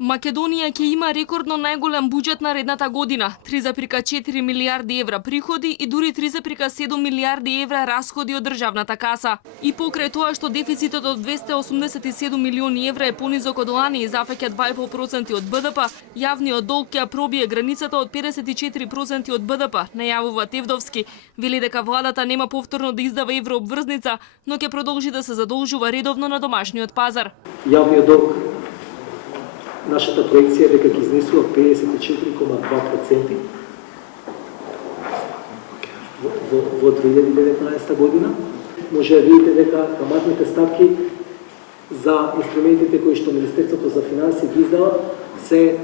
Македонија ќе има рекордно најголем буџет наредната година, 3,4 милијарди евра приходи и дури 3,7 милијарди евра расходи од државната каса. И покрај тоа што дефицитот од 287 милиони евра е понизок од лани и зафаќа 2,5% од БДП, јавниот долг ќе пробие границата од 54% од БДП, најавува Тевдовски. Вели дека владата нема повторно да издава еврообврзница, но ќе продолжи да се задолжува редовно на домашниот пазар. Јавниот долг, нашата проекција е дека ќе изнесува 54,2% во 2019 година. Може да видите дека каматните ставки за инструментите кои што Министерството за финансии ги издава се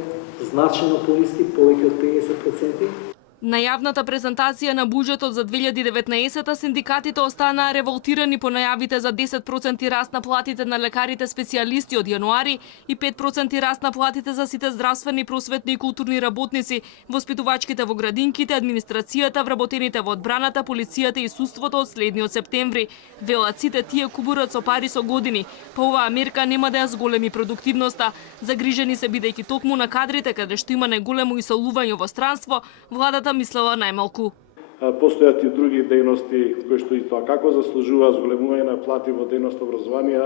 значајно пониски, повеќе од 50%. На јавната презентација на буџетот за 2019 синдикатите останаа револтирани по најавите за 10% раст на платите на лекарите специјалисти од јануари и 5% раст на платите за сите здравствени, просветни и културни работници, воспитувачките во градинките, администрацијата, вработените во одбраната, полицијата и судството од следниот септември. Велат сите тие кубурат со пари со години. Па оваа мерка нема да ја зголеми продуктивноста. Загрижени се бидејќи токму на кадрите каде што има најголемо иселување во странство, владата мислела најмалку. Постојат и други дејности кои што и тоа како заслужува зголемување на плати во дејност образование.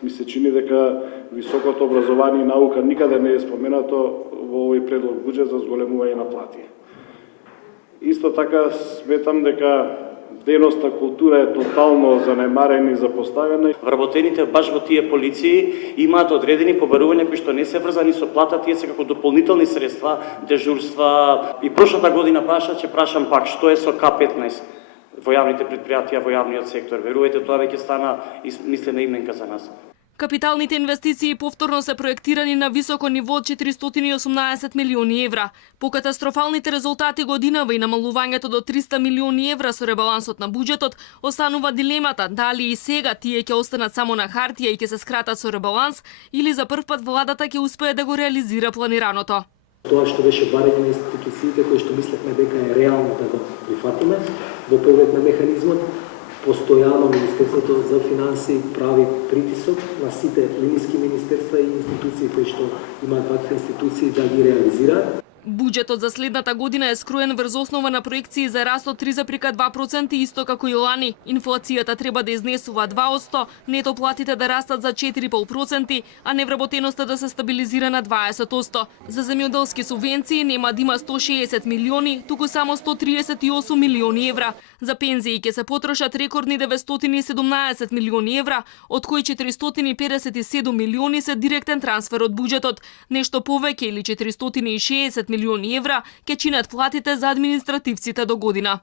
Ми се чини дека високото образование и наука никаде не е споменато во овој предлог буџет за зголемување на плати. Исто така сметам дека дејноста култура е тотално занемарена и запоставена. Вработените баш во тие полиции имаат одредени побарувања кои што не се врзани со плата, тие се како дополнителни средства, дежурства. И прошлата година ќе прашам пак што е со К15 во јавните предпријатија, во јавниот сектор. Верувајте, тоа веќе стана мислена именка за нас. Капиталните инвестиции повторно се проектирани на високо ниво од 418 милиони евра. По катастрофалните резултати годинава и намалувањето до 300 милиони евра со ребалансот на буџетот, останува дилемата дали и сега тие ќе останат само на хартија и ќе се скратат со ребаланс или за прв пат владата ќе успее да го реализира планираното. Тоа што беше барање на институциите кои што мислевме дека е реално да го прифатиме во поглед на механизмот, постојано Министерството за финансии прави притисок на сите линиски министерства и институции кои што имаат вакви институции да ги реализираат. Буџетот за следната година е скроен врз основа на проекции за раст од 3,2% исто како и лани. Инфлацијата треба да изнесува 2%, нето платите да растат за 4,5%, а невработеноста да се стабилизира на 20%. За земјоделски субвенции нема да има 160 милиони, туку само 138 милиони евра. За пензии ќе се потрошат рекордни 917 милиони евра, од кои 457 милиони се директен трансфер од буџетот. Нешто повеќе или 460 милиони евра ќе чинат платите за административците до година.